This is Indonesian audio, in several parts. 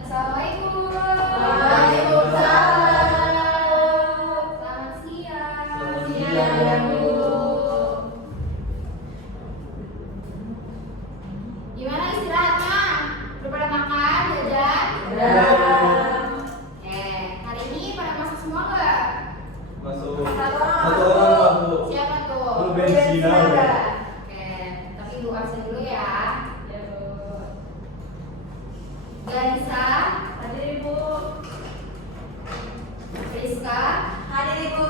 Assalamualaikum. Waalaikumsalam. Selamat siang. Siang, Bu. Gimana istirahatnya? Udah pada makan, jajan? Udah. Hari ini pada masak semua nggak? Masuk. Satu orang, Bu. Siapa tuh? Bu Bensina. Tapi Ibu absen dulu ya. Ya, Bu. Galisa, Hadir, Ibu. Rizka, Hadir, Ibu.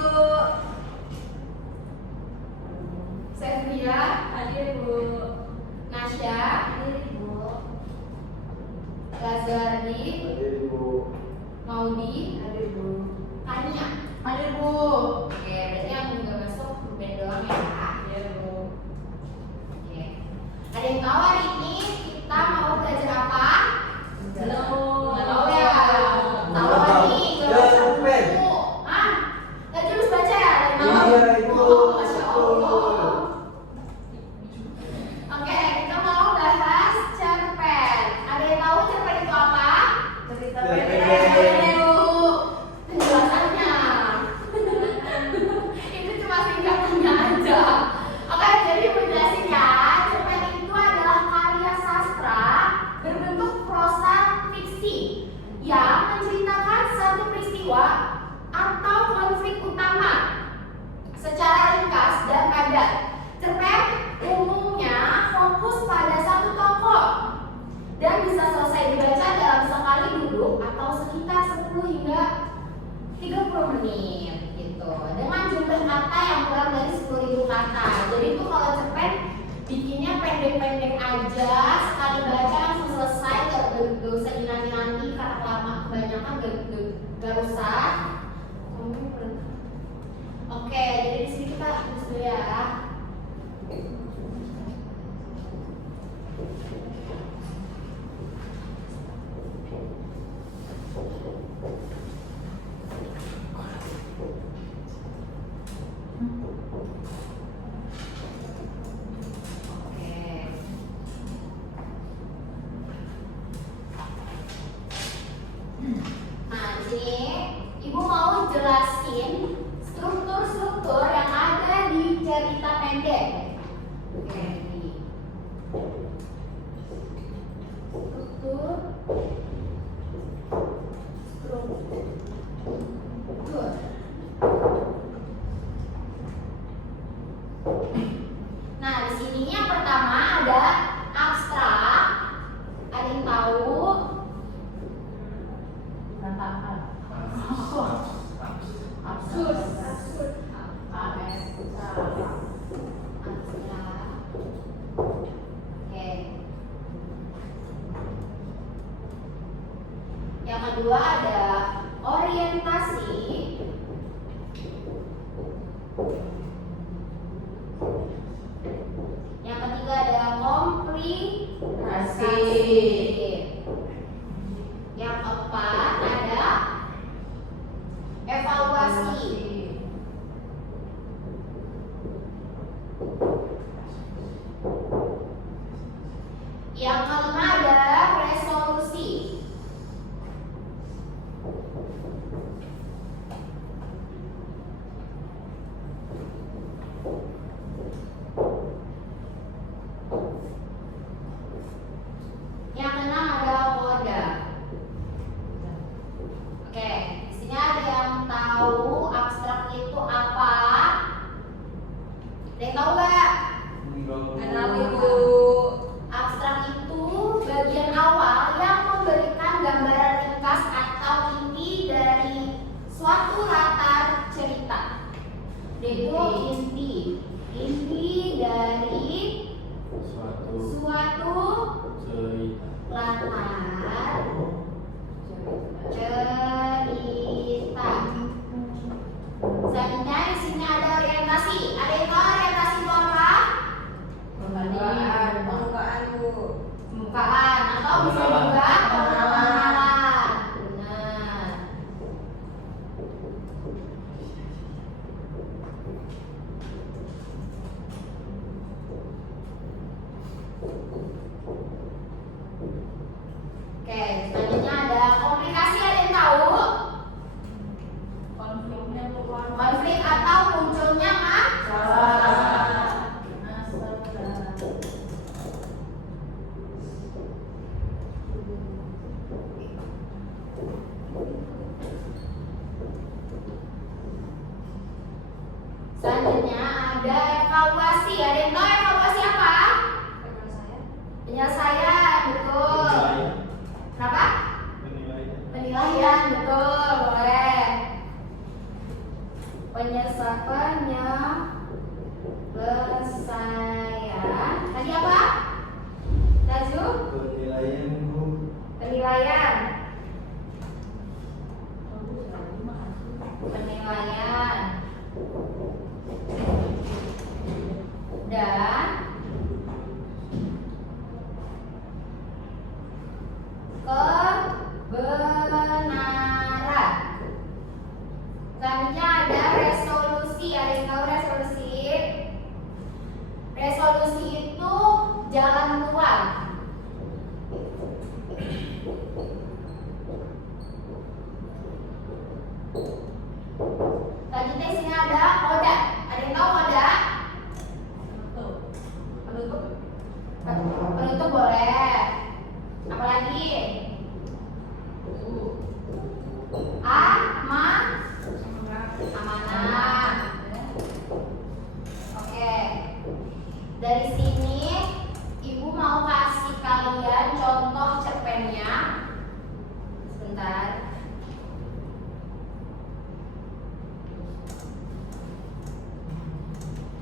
Sevia, Hadir, Ibu. Nasya, Hadir, Ibu. Lazardi, Hadir, Bu. Maudi, Hadir, Bu. Kania. Hadir, Bu. Berarti yang nggak masuk Ben doang ya. Ya, Bu. Oke. Ada yang tahu hari ini kita mau belajar apa? Belum. Nggak tahu ya. Tahu Nggak tahu. nih? Nggak Ya, baca cepet. buku. Hah? Nggak jurus baca ya? Dari nama? Iya, itu. Oh, Masya Allah. Oke, kita mau bahas cerpen. Ada yang tahu cerpen itu apa? Cerita Cerpen. pendek. Penjelasannya. Itu cuma singkatannya aja. Oke, jadi penjelasin ya. Cerpen itu adalah karya sastra berbentuk prosa fiksi yang menceritakan satu peristiwa atau konflik utama secara ringkas dan padat. Cerpen umumnya fokus pada satu tokoh dan bisa selesai dibaca dalam sekali duduk atau sekitar 10 hingga 30 menit gitu. Dengan jumlah kata yang kurang dari 10.000 kata. Jadi itu kalau cerpen bikinnya pendek-pendek aja, sekali baca langsung selesai, gak usah dinanti-nanti karena lama kebanyakan gak usah. Oke, jadi di sini kita tulis dulu ya. Oke. Nah, di sini Ibu mau jelasin struktur-struktur yang ada di cerita pendek. Oke, ini. Struktur. Nah, di sini yang pertama ada abstrak. Ada yang tahu? Katakan. Absurd. Absurd. Oke. Yang kedua ada orientasi. Yang ketiga ada komplikasi. Yang keempat ada evaluasi. Yang kelima ada resolusi. Yang keenam ada koda. Oke, di sini ada yang tahu abstrak itu apa? Ada yang tahu nggak? Kenal, Ibu. Abstrak itu bagian awal yang memberikan gambaran ringkas atau inti dari suatu latar cerita. Itu inti dari suatu latar cerita. Selanjutnya di sini ada orientasi. Ada yang tahu orientasi itu apa? Pembukaan, Bu. Pembukaan atau bisa juga pengenalan. Benar. Oke, selanjutnya ada komplikasi, ada yang tahu? Konflik atau munculnya masalah. Selanjutnya ada evaluasi. Ada yang tahu evaluasi apa? Penyelesaian, betul. Kenapa? Penilaian, betul. Boleh. Penyelesaian. Tadi apa? Lazu? Penilaian Bu. Penilaian. Penilaian. Dan kebenaran. Selanjutnya ada resolusi. Ada yang tahu resolusi? Resolusi itu jalan keluar. Selanjutnya di sini ada koda. Ada yang tahu koda? Penutup boleh. Apalagi? Amanah. Oke. Dari sini Ibu mau kasih kalian contoh cerpennya. Sebentar.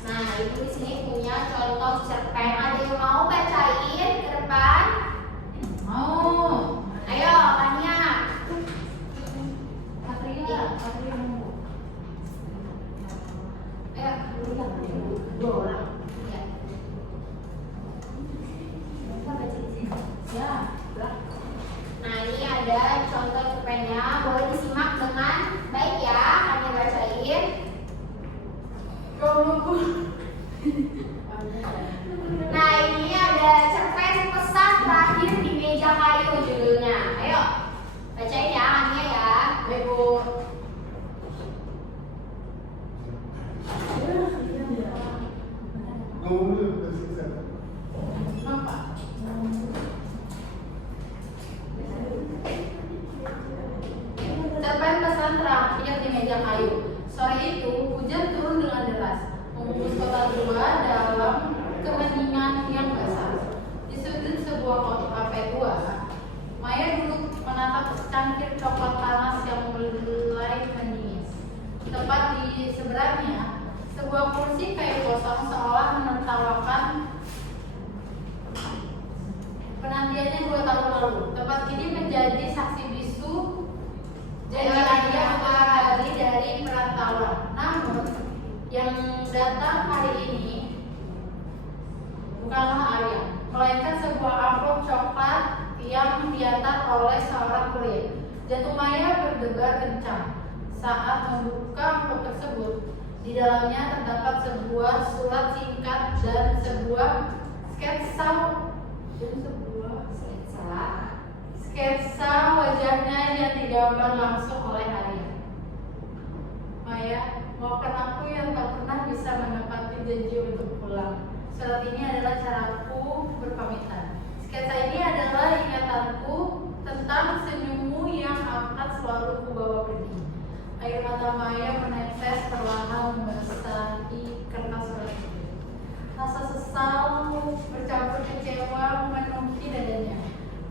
Nah, Ibu di sini punya contoh cerpen. Ada yang mau bacain ke depan? Mau. Ayo, Kania. Patria mau. Ayo, dua orang. Iya. Kita baca di sini. Ya. Nah, ini ada contoh cerpennya. Boleh disimak dengan baik ya. Kania bacain. Nah, ini ada cerpen pesan terakhir di meja kayu judulnya. Ayo, bacain ya, Kania ya. Ibu. Kenapa? Cerpen pesan terakhir di meja kayu. Sore itu hujan turun dengan deras, membungkus kota tua dalam keheningan yang basah. Di sudut sebuah kafe tua, Maya duduk menatap secangkir coklat panas yang mulai meningis. Tepat di seberangnya, sebuah kursi kayu kosong seolah menertawakan penantiannya 2 tahun lalu. Tempat ini menjadi saksi bisu janji dia kembali dari perantauan. Namun yang datang hari ini bukanlah Arya, melainkan sebuah amplop coklat yang diantar oleh seorang kurir. Jantung Maya berdebar kencang saat membuka amplop tersebut. Di dalamnya terdapat sebuah surat singkat dan sebuah sketsa wajahnya yang digambar langsung oleh Arya. Maya, maafkan aku yang tak pernah bisa menepati janji untuk pulang. Surat ini adalah caraku berpamitan. Sketsa ini adalah ingatanku tentang senyummu yang akan selalu kubawa pergi. Air mata Maya menetes perlahan membasahi kertas surat itu. Rasa sesal bercampur kecewa memenuhi dadanya.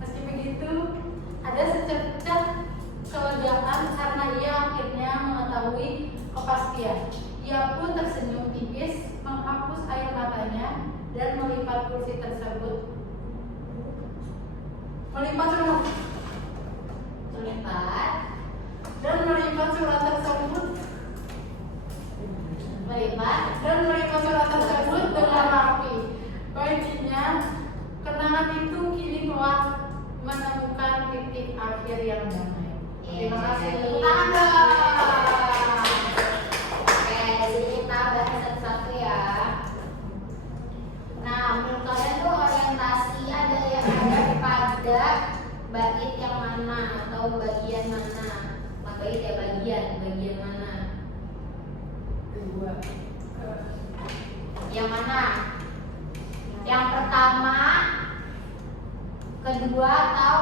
Meski begitu, ada secercah kelegaan karena ia akhirnya mengetahui kepastian. Ia pun tersenyum tipis, menghapus air matanya dan melipat kursi tersebut. Melipat surat tersebut dengan rapi. Baginya, kenangan itu kini telah menemukan titik akhir yang damai. Terima kasih. Tangan dong. Oke, jadi kita bahas satu-satu ya. Nah, menurut kalian tuh orientasi mana atau bagian mana? Pakai ya bagian mana? Kedua. Yang mana? Yang pertama, kedua atau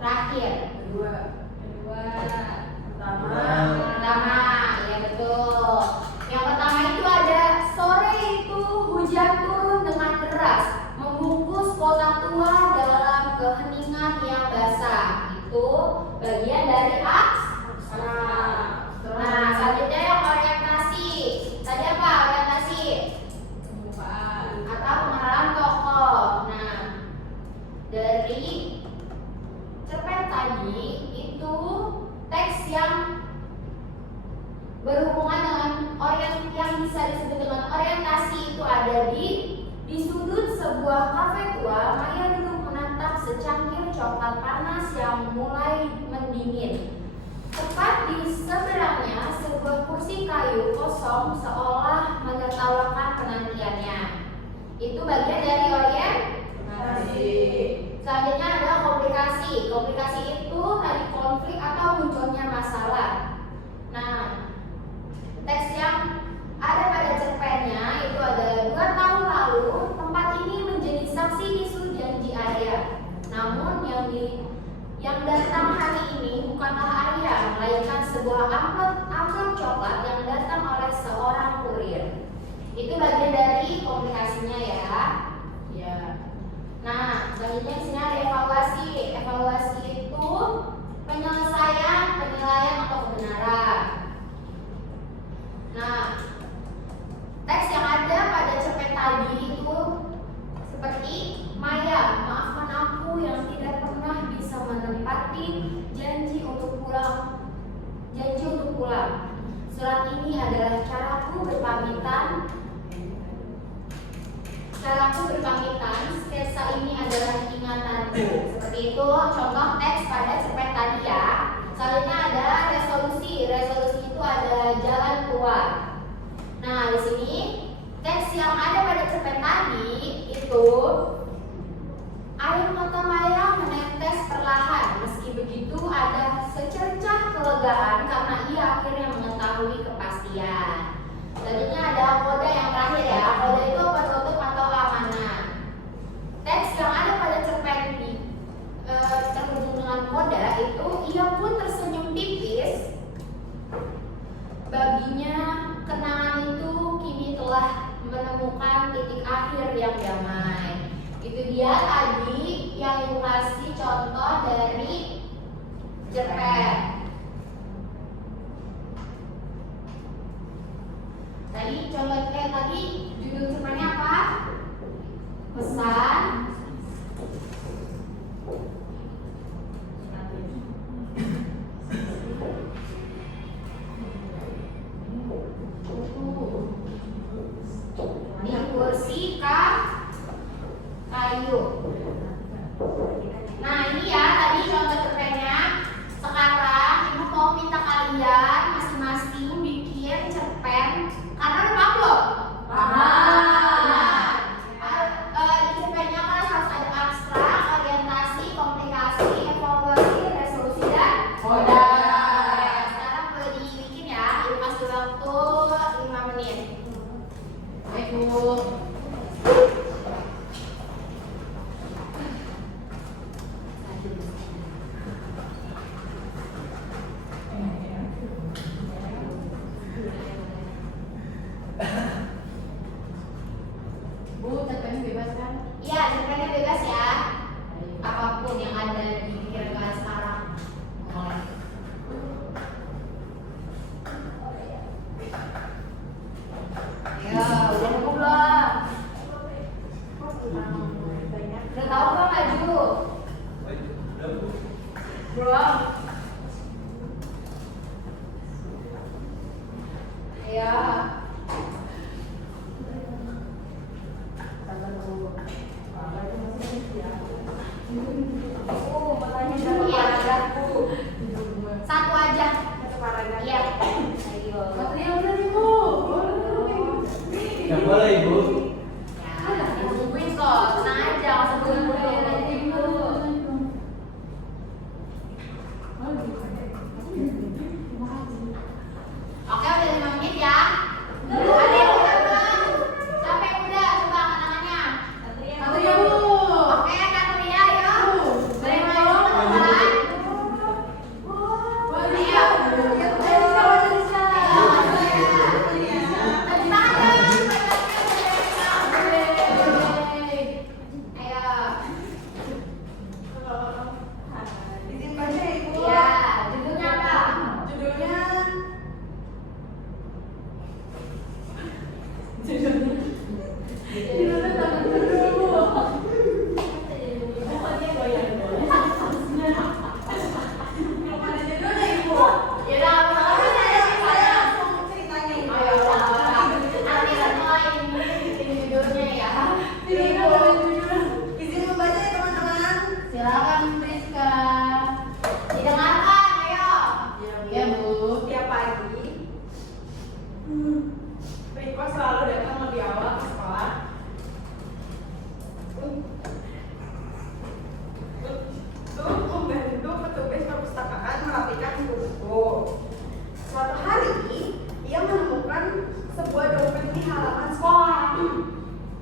terakhir? Kedua. Pertama, ya betul. Yang pertama itu ada sore itu hujan turun dengan deras, membungkus kota tua dalam keheningan yang basah. Itu bagian dari aksara. Nah, selanjutnya yang orientasi. Tadi apa orientasi? Pembukaan. Atau pengenalan tokoh. Nah, dari cerpen tadi itu teks yang berhubungan dengan yang bisa disebut dengan orientasi itu ada di sudut sebuah kafe tua. Maya duduk menatap secangkir coklat panas yang mulai mendingin. Tepat di seberangnya sebuah kursi kayu kosong seolah menertawakan penantiannya. Itu bagian dari orientasi. Selanjutnya ada komplikasi. Komplikasi itu tadi konflik atau munculnya masalah. Nah, teks yang ada pada cerpennya itu ada 2 tahun lalu tempat ini menjadi saksi bisu janji Arya. Namun yang datang hari ini bukanlah Arya, melainkan sebuah amplop coklat yang datang oleh seorang kurir. Itu bagian dari komplikasinya ya. Ya. Nah, selanjutnya di sini ada evaluasi. Evaluasi itu penilaian atau kebenaran. Nah, teks yang ada pada cerpen tadi itu seperti Maya, maafkan aku yang tidak pernah bisa menepati janji untuk pulang. Surat ini adalah caraku berpamitan. Sketsa ini adalah ingatanku. Seperti itu contoh teks pada cerpen tadi ya. Selanjutnya ada resolusi. Resolusi itu ada jalan keluar. Nah, di sini teks yang ada pada cerpen tadi itu air mata Maya menetes perlahan. Meski begitu ada secercah kelegaan karena ia akhirnya mengetahui kepastian. Selanjutnya ada kode yang terakhir ya. Kode itu penutup atau amanat. Teks yang ada pada cerpen ini terhubung dengan kode itu ia pun tersenyum tipis. Baginya kenangan itu kini telah menemukan titik akhir yang damai. Itu dia tadi yang Ibu kasih contoh dari cerpen. Tadi judul cerpennya apa? Pesan di kursi kayu. Nah, ini ya tadi contoh cerpennya. Sekarang Ibu mau minta kalian masing-masing bikin cerpen karena udah paham belum? Di cerpennya kan harus ada abstrak, orientasi, komplikasi, evaluasi, resolusi, dan Kode. Sekarang boleh dibikin ya. Ibu kasih waktu 5 menit. Baik, Bu. Bu, cerpennya bebas kan? Iya, cerpennya bebas ya. Apapun yang ada di pikiran kalian sekarang. Mulai. Ya, udah nemu belum? Udah tahu belum maju? Belum. Ya. Sabar, Bu.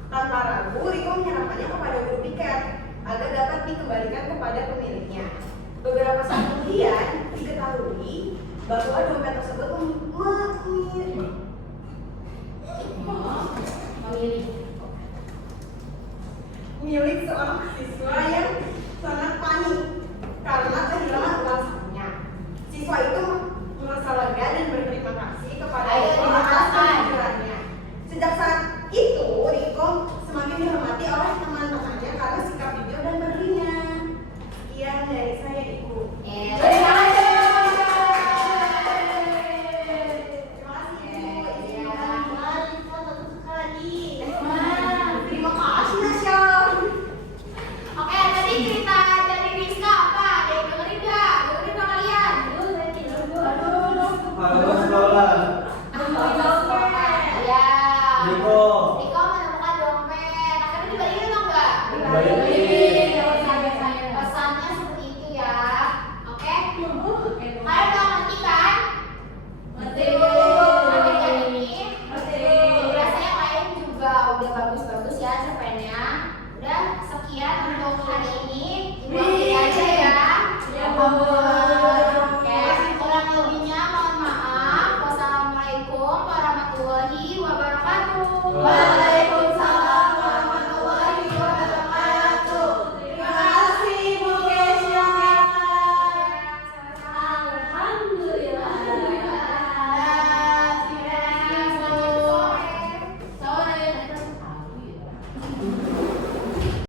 Tanpa ragu, Riko menyerahkannya kepada guru piket agar dapat dikembalikan kepada pemiliknya. Beberapa saat kemudian diketahui bahwa dompet tersebut milik seorang siswa yang sangat panik karena kehilangan uang sakunya. Siswa itu merasa lega dan berterima kasih kepada Riko atas kehadirannya. Sejak saat itu, Riko semakin dihormati oleh teman-temannya karena sikap jujur dan berdirinya. Sekian dari saya, Ibu. Terima kasih. Terima kasih, Ibu. Terima kasih, Nasya. Oke, tadi cerita dari Rizka apa? Ada yang dengerin nggak? Dengerin nggak kalian? Halo sekolah. Ya. Riko. Riko menemukan dompet. Akhirnya dibalikin dong nggak? Dibalikin. Pesannya seperti itu ya. Oke? Kalian udah ngerti kan? Ngerti kan ini? Rasanya kalian juga udah bagus-bagus ya cerpennya. Udah sekian untuk hari ini. Ibu akhiri aja ya. Oke. Kurang lebihnya mohon maaf. Wassalamualaikum warahmatullahi wabarakatuh.